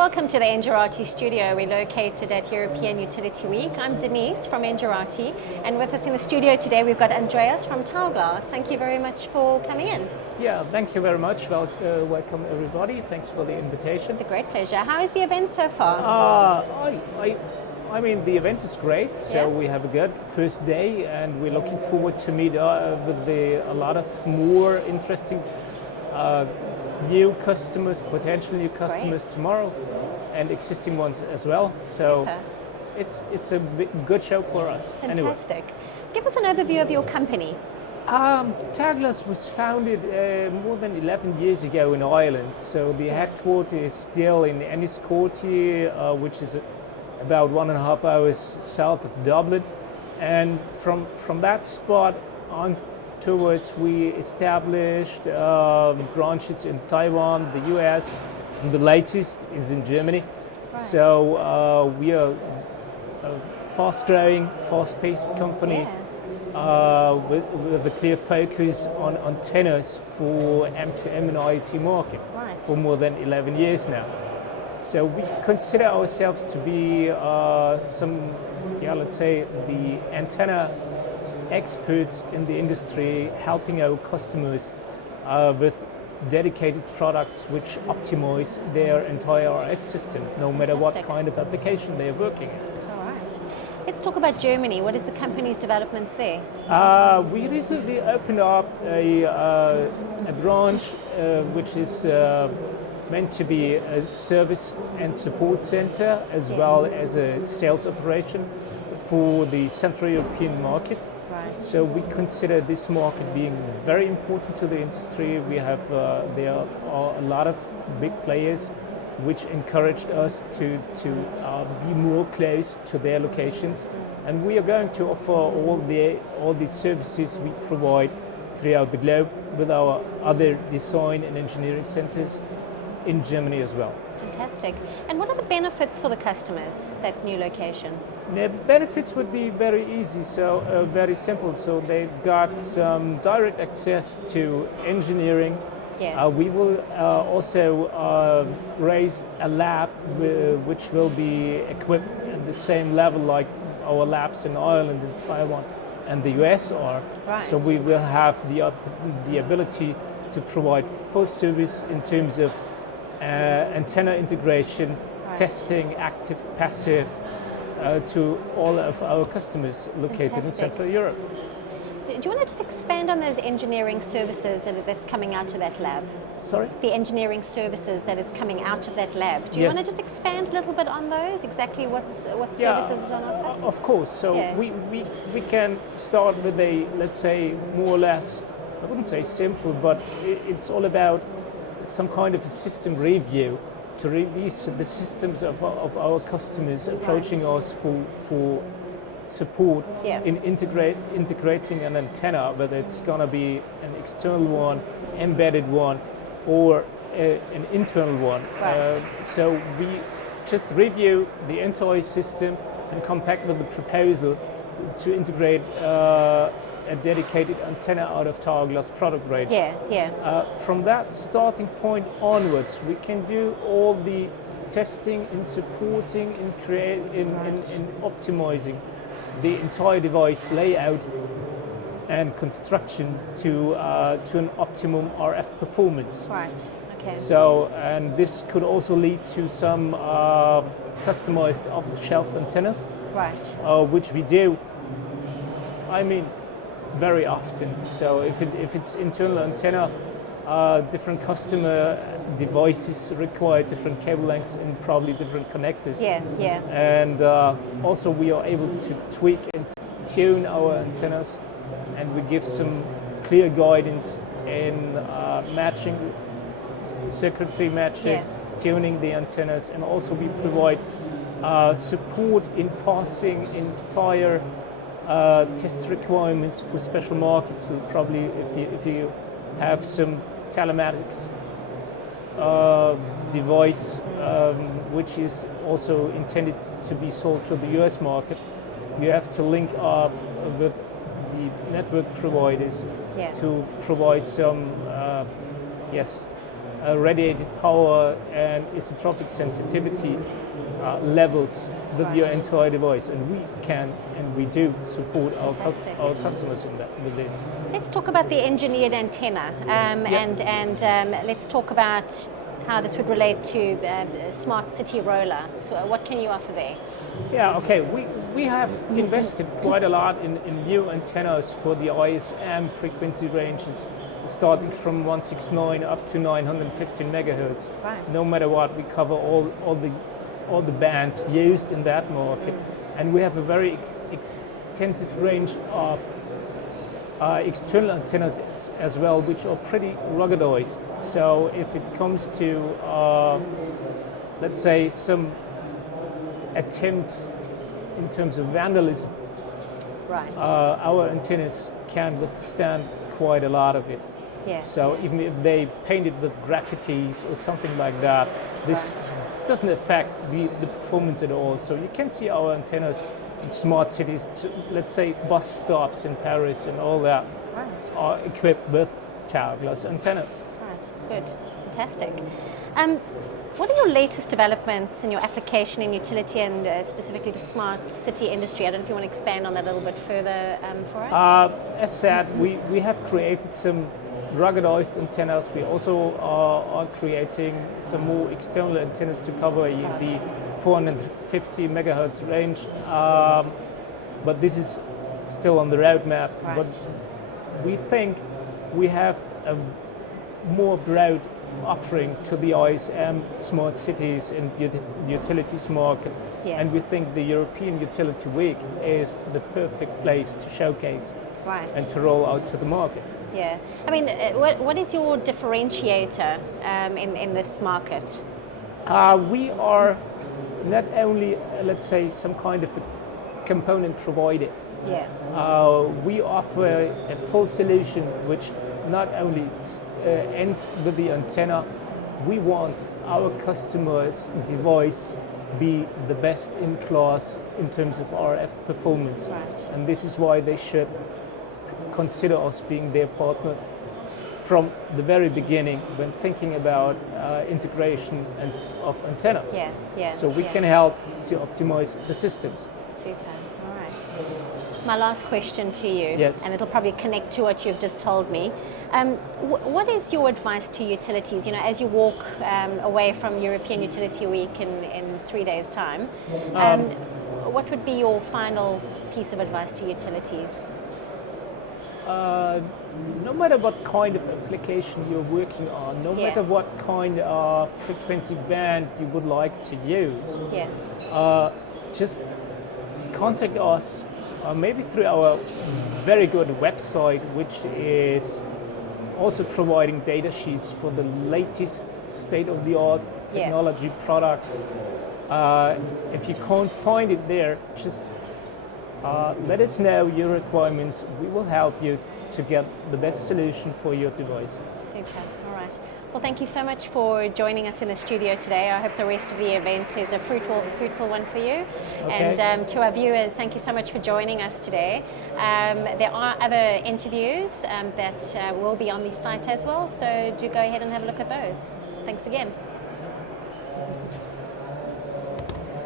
Welcome to the Engerati Studio. We're located at European Utility Week. I'm Denise from Engerati, and with us in the studio today we've got Andreas from Taoglas. Thank you very much for coming in. Yeah, thank you very much. Welcome everybody. Thanks for the invitation. It's a great pleasure. How is the event so far? I mean, the event is great. So we have a good first day, and we're looking forward to meet with a lot of more interesting new customers, potential new customers tomorrow, and existing ones as well. So it's a good show for us. Fantastic. Anyway. Give us an overview of your company. Taoglas was founded more than 11 years ago in Ireland. So the headquarters is still in Enniscorthy, which is about 1.5 hours south of Dublin. And from that spot on towards, we established branches in Taiwan, the US, and the latest is in Germany. Right. So we are a fast-growing, fast-paced company with a clear focus on antennas for M2M and IoT market for more than 11 years now. So we consider ourselves to be let's say, the antenna experts in the industry, helping our customers with dedicated products which optimize their entire RF system, no matter what kind of application they are working in. All right. Let's talk about Germany. What is the company's developments there? We recently opened up a branch which is meant to be a service and support center, as well as a sales operation for the Central European market. Right. So we consider this market being very important to the industry. We have there are a lot of big players which encouraged us to be more close to their locations, and we are going to offer all the services we provide throughout the globe with our other design and engineering centers in Germany as well. Fantastic. And what are the benefits for the customers, that new location? The benefits would be very easy, so very simple. So they've got some direct access to engineering. Yeah. We will also raise a lab which will be equipped at the same level like our labs in Ireland and Taiwan and the US are. Right. So we will have the ability to provide full service in terms of antenna integration, testing, active, passive, to all of our customers located in Central Europe. Do you want to just expand on those engineering services that's coming out of that lab? Sorry? The engineering services that is coming out of that lab. Do you want to just expand a little bit on those? Exactly what services is on offer? Of course. So we can start with a, let's say, more or less, I wouldn't say simple, but it's all about some kind of a system review to review the systems of our customers approaching us for support in integrating an antenna, whether it's going to be an external one, embedded one, or an internal one. Right. So we just review the entire system and come back with a proposal to integrate a dedicated antenna out of Taoglas product range. From that starting point onwards, we can do all the testing and supporting in optimizing the entire device layout and construction to an optimum RF performance. Right. Okay. So, and this could also lead to some customized off-the-shelf antennas, which we do. I mean, very often. So if it's internal antenna, different customer devices require different cable lengths and probably different connectors. And also we are able to tweak and tune our antennas, and we give some clear guidance in matching, circuitry matching, tuning the antennas, and also we provide support in passing entire test requirements for special markets. So probably if you have some telematics device which is also intended to be sold to the US market, you have to link up with the network providers to provide some radiated power and isotropic sensitivity levels with your entire device, and we can and we do support our customers with this. Let's talk about the engineered antenna, and let's talk about how this would relate to smart city rollouts. So what can you offer there? Yeah, okay. We have invested quite a lot in new antennas for the ISM frequency ranges, starting from 169 up to 915 megahertz. Right. No matter what, we cover all the bands used in that market, and we have a very extensive range of external antennas as well, which are pretty ruggedized. So if it comes to, let's say, some attempts in terms of vandalism, right, our antennas can withstand quite a lot of it. Yeah. So even if they paint it with graffitis or something like that, this doesn't affect the performance at all. So you can see our antennas in smart cities, let's say bus stops in Paris and all that, are equipped with Taoglas antennas. Right, good, fantastic. What are your latest developments in your application and utility, and specifically the smart city industry? I don't know if you want to expand on that a little bit further for us. As said, we have created some ruggedized antennas. We also are creating some more external antennas to cover the 450 megahertz range, but this is still on the roadmap. Right. But we think we have a more broad offering to the ISM smart cities and utilities market, and we think the European Utility Week is the perfect place to showcase and to roll out to the market. Yeah, I mean, what is your differentiator in this market? We are not only, let's say, some kind of a component provider. Yeah. We offer a full solution which not only ends with the antenna. We want our customers' device be the best in class in terms of RF performance. Right. And this is why they should consider us being their partner from the very beginning when thinking about integration of antennas. Yeah, yeah. So we can help to optimize the systems. Super. All right. My last question to you, yes, and it'll probably connect to what you've just told me. What is your advice to utilities? You know, as you walk away from European Utility Week in 3 days' time, what would be your final piece of advice to utilities? No matter what kind of application you're working on, no matter what kind of frequency band you would like to use, just contact us, maybe through our very good website, which is also providing data sheets for the latest state-of-the-art technology products. If you can't find it there, just let us know your requirements. We will help you to get the best solution for your device. Super. All right. Well, thank you so much for joining us in the studio today. I hope the rest of the event is a fruitful one for you. Okay. And to our viewers, thank you so much for joining us today. There are other interviews that will be on the site as well, so do go ahead and have a look at those. Thanks again.